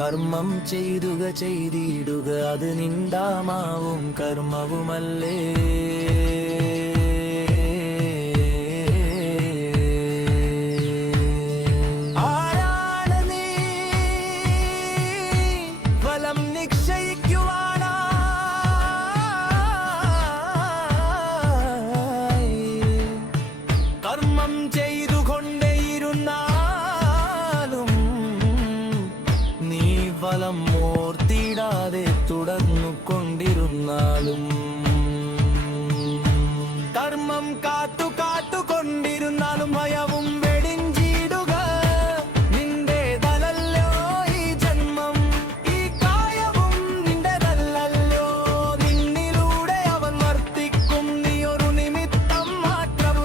കർമ്മം ചെയ്തിടുക അത് നിന്ദാമാവും കർമ്മവുമല്ലേ. ആരാണ് നീ ഫലം നിശ്ചയിക്കുവാനായി? കർമ്മം ചെയ്തുകൊണ്ടേയിരുന്നാലും നീ ഫലം ഓർത്തിടാതെ തുടർന്നു കൊണ്ടിരുന്നാലും, കർമ്മം കാത്തുകൊണ്ടിരുന്നാലും ഭയവും വെടിഞ്ചിടുക. നിന്റേതല്ലോ ഈ ജന്മം, ഈ കായവും നിന്റേതല്ലോ. നിന്നിലൂടെ അവൻ വർത്തിക്കും, നീ ഒരു നിമിത്തം മാത്രം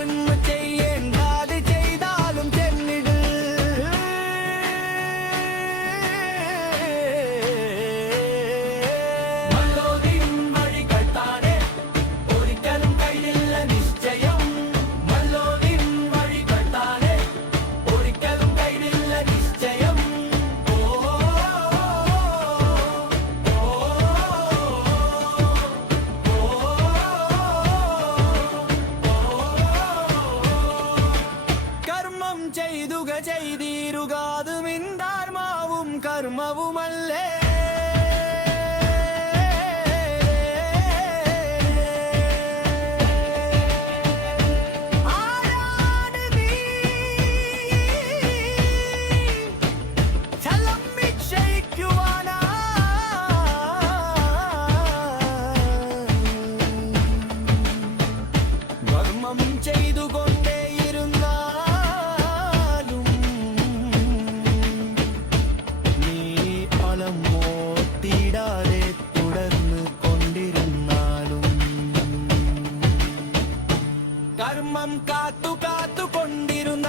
ചെയ്യേണ്ടത് ചെയ്താലും ചെന്നിട്. ചെയ്തിടുക അത് നിന്ദാത്മാവും കർമ്മവുമല്ലേ. ആരാണ് നീ ഫലം നിശ്ചയിക്കുവാനായി? കർമ്മം ചെയ്തുകൊണ്ടേയിരുന്നാലും നീ ഫലം ഓർത്തിടാതെ തുടർന്നു കൊണ്ടിരുന്നാലും, കർമ്മം കാത്തുകൊണ്ടിരുന്ന